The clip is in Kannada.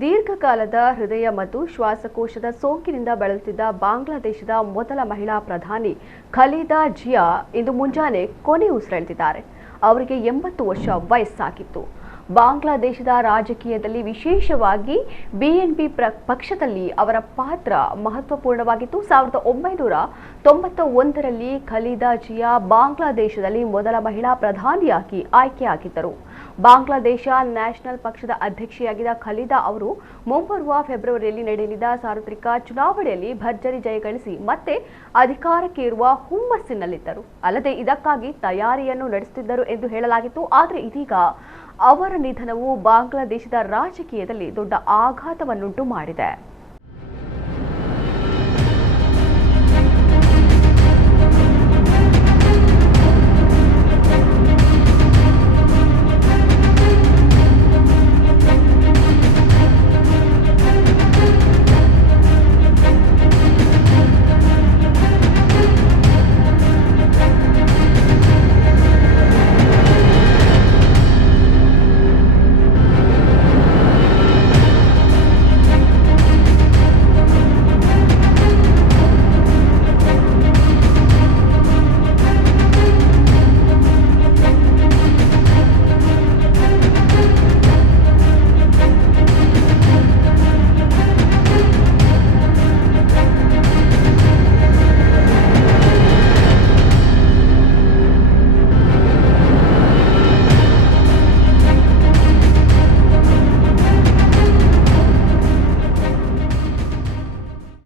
ದೀರ್ಘಕಾಲದ ಹೃದಯ ಮತ್ತು ಶ್ವಾಸಕೋಶದ ಸೋಂಕಿನಿಂದ ಬಳಲುತ್ತಿದ್ದ ಬಾಂಗ್ಲಾದೇಶದ ಮೊದಲ ಮಹಿಳಾ ಪ್ರಧಾನಿ ಖಲೀದಾ ಜಿಯಾ ಇಂದು ಮುಂಜಾನೆ ಕೊನೆಯುಸಿರೆಳೆದಿದ್ದಾರೆ. ಅವರಿಗೆ 80 ವರ್ಷ ವಯಸ್ಸಾಗಿತ್ತು. ಬಾಂಗ್ಲಾದೇಶದ ರಾಜಕೀಯದಲ್ಲಿ ವಿಶೇಷವಾಗಿ ಬಿಎನ್ಪಿ ಪಕ್ಷದಲ್ಲಿ ಅವರ ಪಾತ್ರ ಮಹತ್ವಪೂರ್ಣವಾಗಿತ್ತು. 1991ರಲ್ಲಿ ಖಲೀದಾ ಜಿಯಾ ಬಾಂಗ್ಲಾದೇಶದಲ್ಲಿ ಮೊದಲ ಮಹಿಳಾ ಪ್ರಧಾನಿಯಾಗಿ ಆಯ್ಕೆಯಾಗಿದ್ದರು. ಬಾಂಗ್ಲಾದೇಶ ನ್ಯಾಷನಲ್ ಪಕ್ಷದ ಅಧ್ಯಕ್ಷೆಯಾಗಿದ್ದ ಖಲೀದಾ ಅವರು ಮುಂಬರುವ ಫೆಬ್ರವರಿಯಲ್ಲಿ ನಡೆಯಲಿದ್ದ ಸಾರ್ವತ್ರಿಕ ಚುನಾವಣೆಯಲ್ಲಿ ಭರ್ಜರಿ ಜಯಗಳಿಸಿ ಮತ್ತೆ ಅಧಿಕಾರಕ್ಕೇರುವ ಹುಮ್ಮಸ್ಸಿನಲ್ಲಿದ್ದರು. ಅಲ್ಲದೆ ಇದಕ್ಕಾಗಿ ತಯಾರಿಯನ್ನು ನಡೆಸುತ್ತಿದ್ದರು ಎಂದು ಹೇಳಲಾಗಿತ್ತು. ಆದರೆ ಇದೀಗ ಅವರ ನಿಧನವು ಬಾಂಗ್ಲಾದೇಶದ ರಾಜಕೀಯದಲ್ಲಿ ದೊಡ್ಡ ಆಘಾತವನ್ನುಂಟು ಮಾಡಿದೆ.